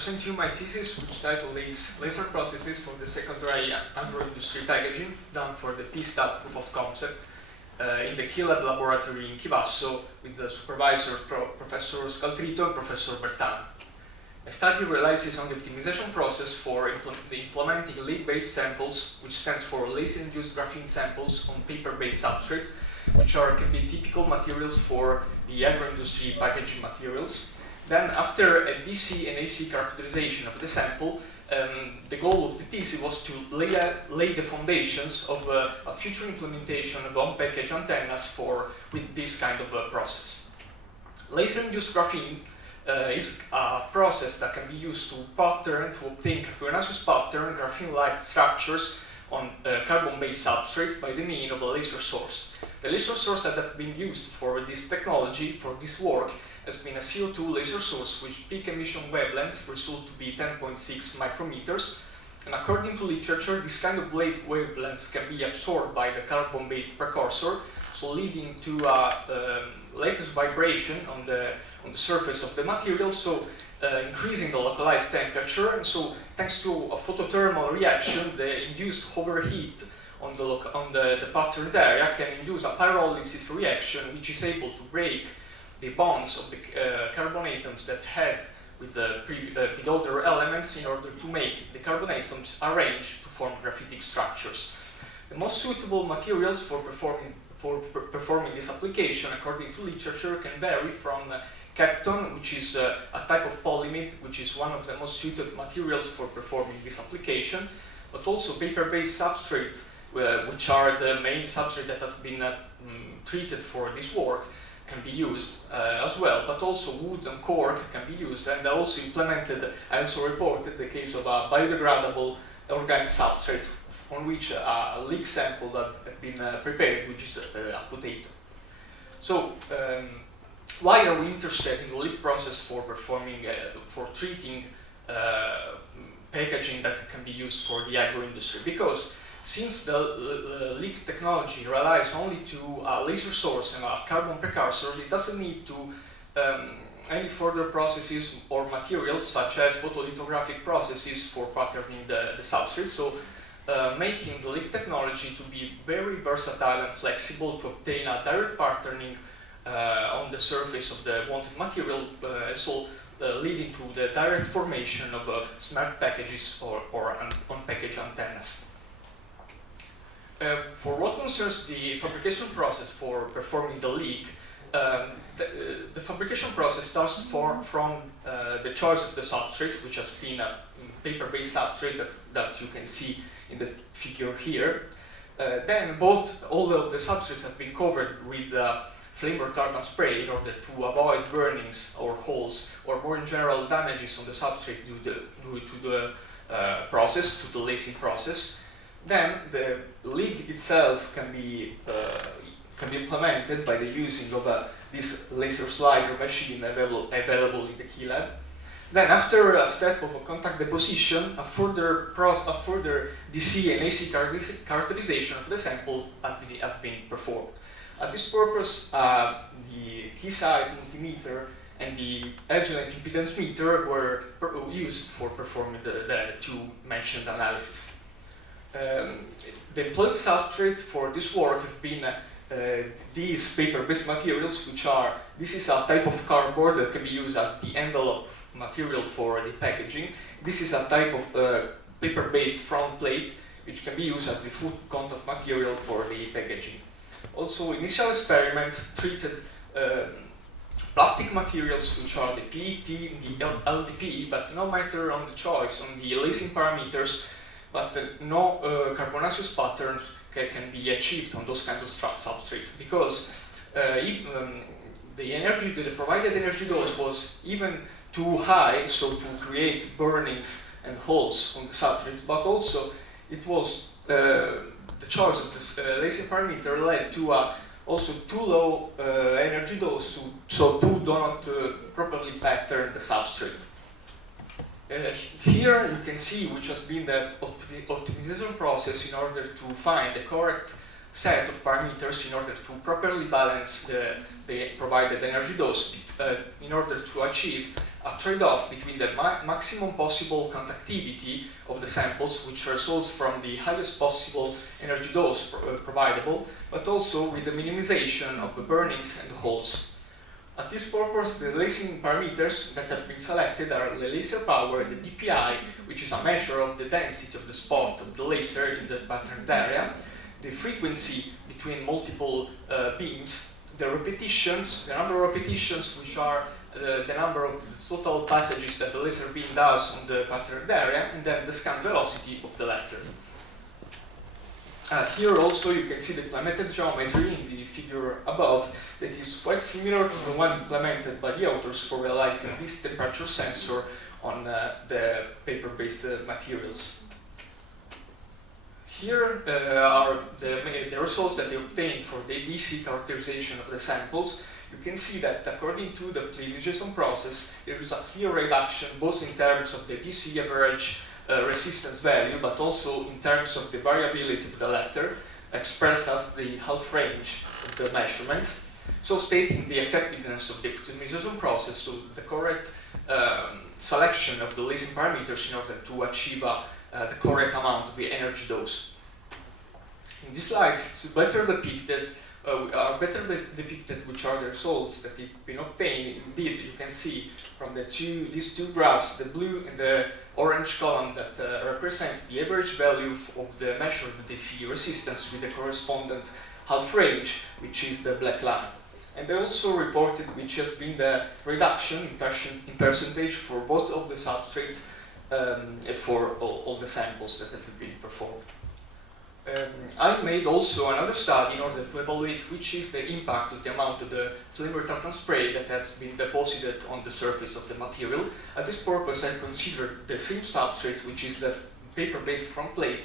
present you my thesis, which title is Laser Processes for the Secondary Agro-Industry Packaging, done for the P-Stab Proof of Concept in the KeyLab laboratory in Chivasso with the supervisors Professor Scaltrito and Professor Bertano. A study relies on the optimization process for implementing lead-based samples, which stands for laser-induced graphene samples on paper-based substrate, which can be typical materials for the agro-industry packaging materials. Then, after a DC and AC characterization of the sample, the goal of the thesis was to lay the foundations of a future implementation of on-package antennas with this kind of process. Laser-induced graphene is a process that can be used to obtain carbonaceous pattern graphene-like structures on carbon-based substrates by the means of a laser source. The laser source that has been used for this technology, for this work, has been a CO2 laser source, which peak emission wavelengths result to be 10.6 micrometers. And according to literature, this kind of wavelengths can be absorbed by the carbon-based precursor, so leading to a latest vibration on the surface of the material, so increasing the localized temperature. And so, thanks to a photothermal reaction, the induced overheat on the patterned area can induce a pyrolysis reaction, which is able to break the bonds of the carbon atoms that had with other elements in order to make the carbon atoms arrange to form graphitic structures. The most suitable materials for performing this application, according to literature, can vary from Kapton, which is a type of polyimide, which is one of the most suited materials for performing this application, but also paper-based substrates, which are the main substrate that has been treated for this work, can be used as well, but also wood and cork can be used, and also implemented. I also reported the case of a biodegradable organic substrate on which a leak sample that had been prepared, which is a potato. So, why are we interested in the leak process for treating packaging that can be used for the agro industry? Because since the leak technology relies only to a laser source and a carbon precursor, it doesn't need to any further processes or materials such as photolithographic processes for patterning the substrate. So, making the leak technology to be very versatile and flexible to obtain a direct patterning on the surface of the wanted material, so leading to the direct formation of smart packages or on-package antennas. For what concerns the fabrication process for performing the leak, the fabrication process starts from the choice of the substrate, which has been a paper-based substrate that you can see in the figure here. Then all of the substrates have been covered with flame retardant spray in order to avoid burnings or holes or more in general damages on the substrate due to the process, to the lacing process. Then the leak itself can be implemented by the using of this laser slider machine available in the KeyLab. Then, after a step of a contact deposition, a further DC and AC characterization of the samples have been performed. At this purpose, the key-side multimeter and the edge-length impedance meter were used for performing the two mentioned analyses. The employed substrate for this work have been these paper-based materials, this is a type of cardboard that can be used as the envelope material for the packaging. This is a type of paper-based front plate, which can be used as the food contact material for the packaging. Also, initial experiments treated plastic materials, which are the PET and the LDPE, but no matter on the choice, on the lacing parameters, but no carbonaceous patterns can be achieved on those kinds of substrates, because the provided energy dose was even too high, so to create burnings and holes on the substrates, but also it was the choice of this lacing parameter led to also too low energy dose, so to do not properly pattern the substrate. Here you can see which has been the optimization process in order to find the correct set of parameters in order to properly balance the provided energy dose in order to achieve a trade-off between the maximum possible conductivity of the samples, which results from the highest possible energy dose providable, but also with the minimization of the burnings and holes. At this purpose, the lasing parameters that have been selected are the laser power, the DPI, which is a measure of the density of the spot of the laser in the patterned area, the frequency between multiple beams, the repetitions, the number of repetitions, which are the number of total passages that the laser beam does on the patterned area, and then the scan velocity of the latter. Here also you can see the implemented geometry in the figure above that is quite similar to the one implemented by the authors for realizing this temperature sensor on the paper-based materials. Here are the results that they obtained for the DC characterization of the samples. You can see that according to the Pliny-Jason process, there is a clear reduction both in terms of the DC average resistance value, but also in terms of the variability of the latter, expressed as the half range of the measurements. So stating the effectiveness of the optimization process, so the correct selection of the lasing parameters in order to achieve the correct amount of the energy dose. In these slides, it's better depicted which are the results that have been obtained. Indeed, you can see from these two graphs, the blue and the orange column that represents the average value of the measured DC resistance with the correspondent half range, which is the black line. And they also reported which has been the reduction in percentage for both of the substrates for all the samples that have been performed. I made also another study in order to evaluate which is the impact of the amount of the flame retardant spray that has been deposited on the surface of the material. At this purpose, I considered the same substrate, which is the paper-based front plate.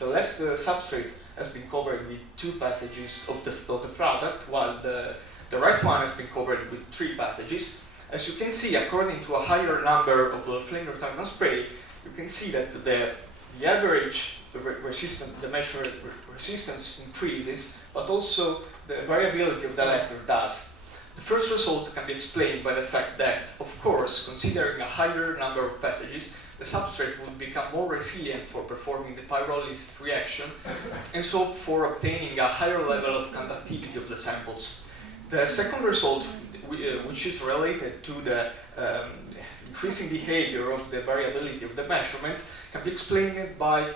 The left substrate has been covered with 2 passages of the product, while the right one has been covered with 3 passages. As you can see, according to a higher number of flame retardant spray, you can see that the average the measured resistance increases, but also the variability of the latter does. The first result can be explained by the fact that, of course, considering a higher number of passages, the substrate would become more resilient for performing the pyrolysis reaction, and so for obtaining a higher level of conductivity of the samples. The second result, which is related to the increasing behavior of the variability of the measurements, can be explained by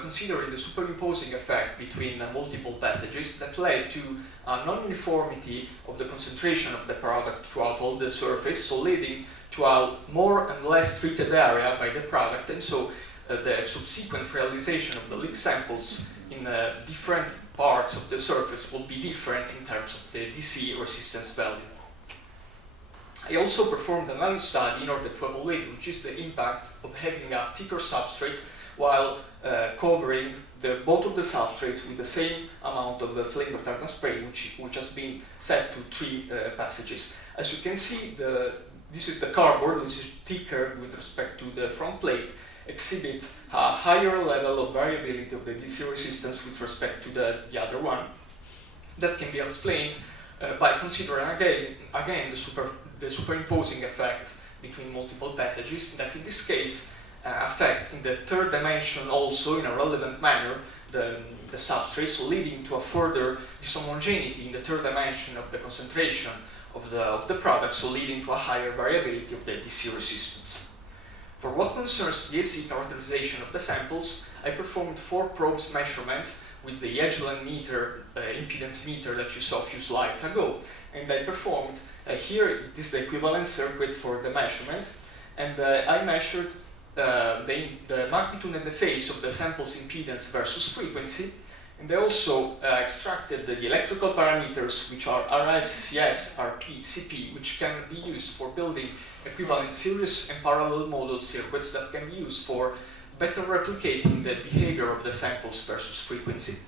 considering the superimposing effect between multiple passages that led to a non-uniformity of the concentration of the product throughout all the surface, so leading to a more and less treated area by the product, and so the subsequent realization of the leak samples in different parts of the surface will be different in terms of the DC resistance value. I also performed another study in order to evaluate which is the impact of having a thicker substrate while covering both of the substrates with the same amount of the flame retardant spray, which has been set to 3 passages. As you can see, this is the cardboard, which is thicker with respect to the front plate, exhibits a higher level of variability of the DC resistance with respect to the other one. That can be explained by considering again the superimposing effect between multiple passages that in this case affects in the 3rd dimension also in a relevant manner the substrate, so leading to a further dishomogeneity in the 3rd dimension of the concentration of the product, so leading to a higher variability of the DC resistance. For what concerns the AC characterization of the samples, I performed 4 probes measurements with the Edgeland meter, impedance meter that you saw a few slides ago, and I performed here it is the equivalent circuit for the measurements, and I measured the magnitude and the phase of the sample's impedance versus frequency, and I also extracted the electrical parameters, which are RS, CS, RP, CP, which can be used for building equivalent series and parallel model circuits that can be used for better replicating the behavior of the samples versus frequency.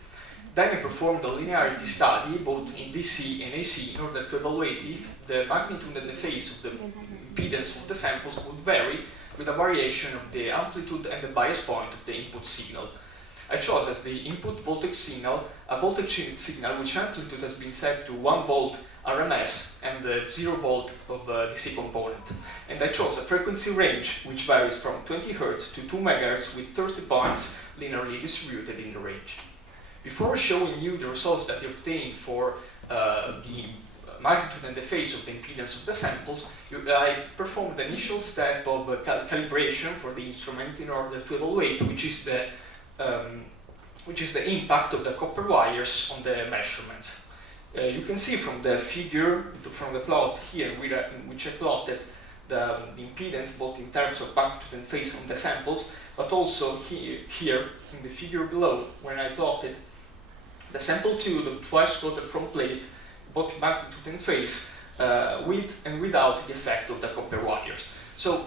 Then I performed a linearity study, both in DC and AC, in order to evaluate if the magnitude and the phase of the impedance of the samples would vary with a variation of the amplitude and the bias point of the input signal. I chose as the input voltage signal a voltage signal which amplitude has been set to 1 volt RMS and 0 volt of DC component. And I chose a frequency range which varies from 20 Hz to 2 MHz with 30 points linearly distributed in the range. Before showing you the results that I obtained for the magnitude and the phase of the impedance of the samples, I performed the initial step of calibration for the instruments in order to evaluate which is the impact of the copper wires on the measurements. You can see from the figure, from the plot here, in which I plotted the impedance both in terms of magnitude and phase on the samples, but also here in the figure below, when I plotted the sample 2, the twice coated front plate, both magnitude and phase, with and without the effect of the copper wires. So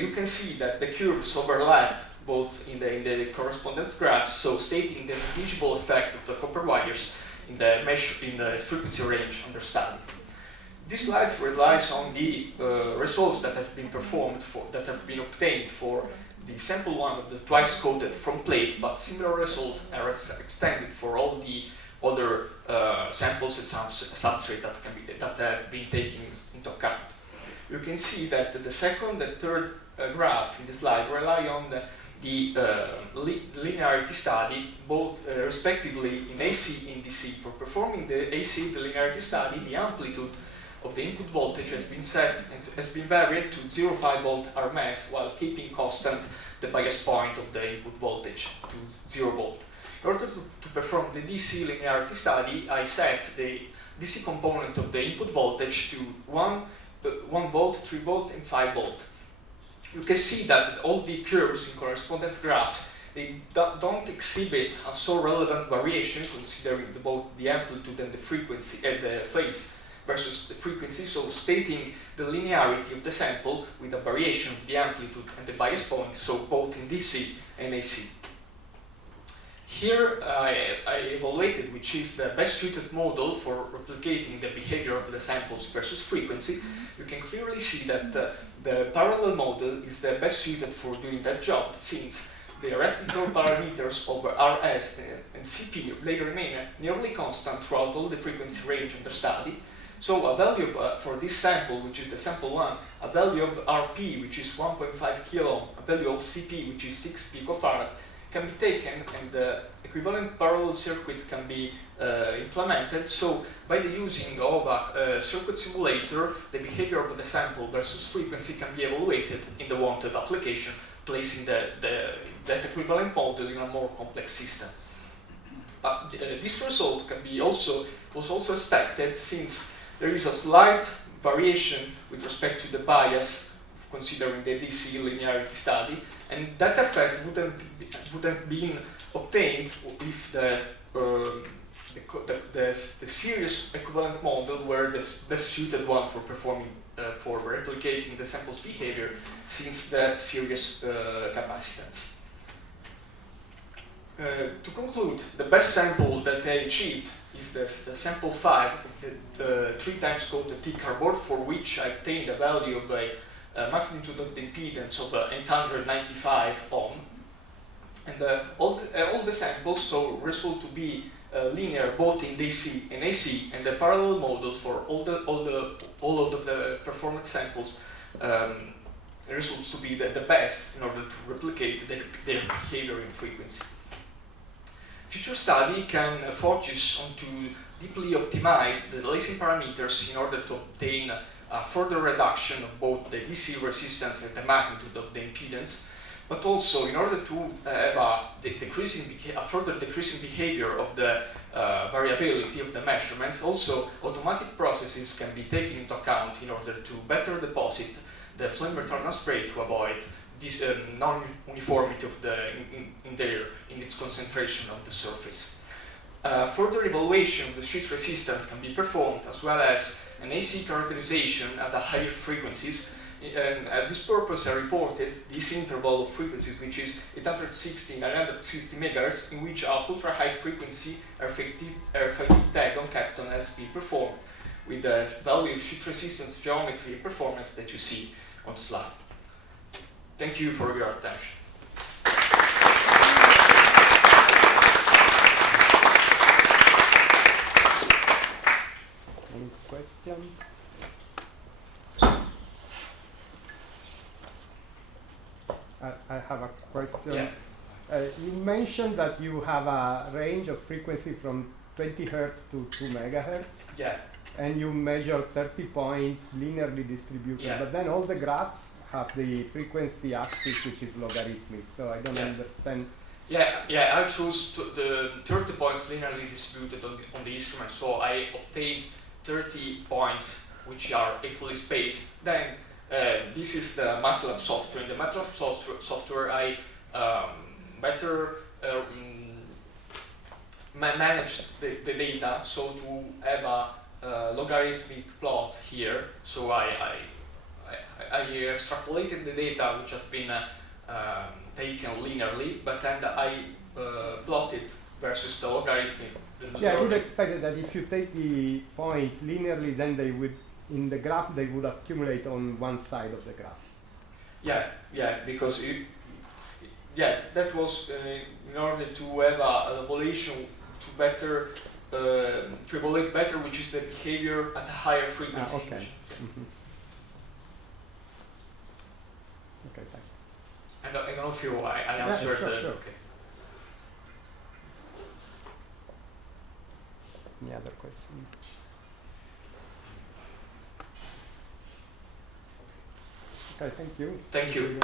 you can see that the curves overlap both in the correspondence graphs, so stating the negligible effect of the copper wires in the frequency range under study. This slide relies on the results that have been obtained for the sample 1 of the twice coated front plate, but similar results are extended for all the other samples and substrate that have been taken into account. You can see that the second and third graph in the slide rely on the linearity study, both respectively in AC and DC. For performing the AC, the linearity study, the amplitude of the input voltage has been set and has been varied to 0.5 volt RMS while keeping constant the bias point of the input voltage to 0 volt. In order to perform the DC linearity study, I set the DC component of the input voltage to 1 volt, 3 volt, and 5 volt. You can see that all the curves in correspondent graphs, they don't exhibit a so relevant variation considering both the amplitude and the frequency and the phase versus the frequency, so stating the linearity of the sample with a variation of the amplitude and the bias point, so both in DC and AC. Here I evaluated which is the best suited model for replicating the behavior of the samples versus frequency. You can clearly see that the parallel model is the best suited for doing that job, since the theoretical parameters of RS and CP they remain nearly constant throughout all the frequency range under study. So a value for this sample, which is the sample 1, a value of RP, which is 1.5 kilo, a value of CP, which is 6 picofarad, can be taken and the equivalent parallel circuit can be implemented. So by the using of a circuit simulator, the behavior of the sample versus frequency can be evaluated in the wanted application, placing that equivalent model in a more complex system. But this result was also expected, since there is a slight variation with respect to the bias considering the DC linearity study, and that effect wouldn't been obtained if the series equivalent model were the best suited one for performing for replicating the sample's behavior, since the series capacitance. To conclude, the best sample that I achieved is the sample 5, the 3 times coated T-cardboard, for which I obtained a value of a magnitude of the impedance of 895 ohm. And all the samples so result to be linear both in DC and AC, and the parallel model for all of the performance samples results to be the best in order to replicate their behavior in frequency. Future study can focus on to deeply optimize the lacing parameters in order to obtain a further reduction of both the DC resistance and the magnitude of the impedance, but also in order to have a further decreasing behavior of the variability of the measurements. Also, automatic processes can be taken into account in order to better deposit the flame retardant spray to avoid this non-uniformity of in its concentration of the surface. Further evaluation of the sheet resistance can be performed, as well as an AC characterization at higher frequencies. And at this purpose, I reported this interval of frequencies, which is 860 and 960 MHz, in which a ultra-high frequency RFID tag on Capton has been performed with the value of sheet resistance, geometry, and performance that you see on the slide. Thank you for your attention. Any question? I have a question. Yeah. You mentioned that you have a range of frequency from 20 hertz to 2 megahertz. Yeah. And you measure 30 points linearly distributed. Yeah. But then all the graphs have the frequency axis, which is logarithmic. So I don't understand. Yeah, I chose the 30 points linearly distributed on the instrument, so I obtained 30 points which are equally spaced. Then this is the MATLAB software. In the MATLAB software, I better managed the data, so to have a logarithmic plot here. So I extrapolated the data which has been taken linearly, but then I plotted versus the logarithmic. I would expect that if you take the points linearly, then they would, in the graph, they would accumulate on one side of the graph. Yeah, because that was in order to have an evaluation to better, to evaluate better, which is the behavior at a higher frequency. Okay. Mm-hmm. Okay, thanks. I don't know if I answered. Sure. Okay. Any other question? Okay, thank you. Thank you.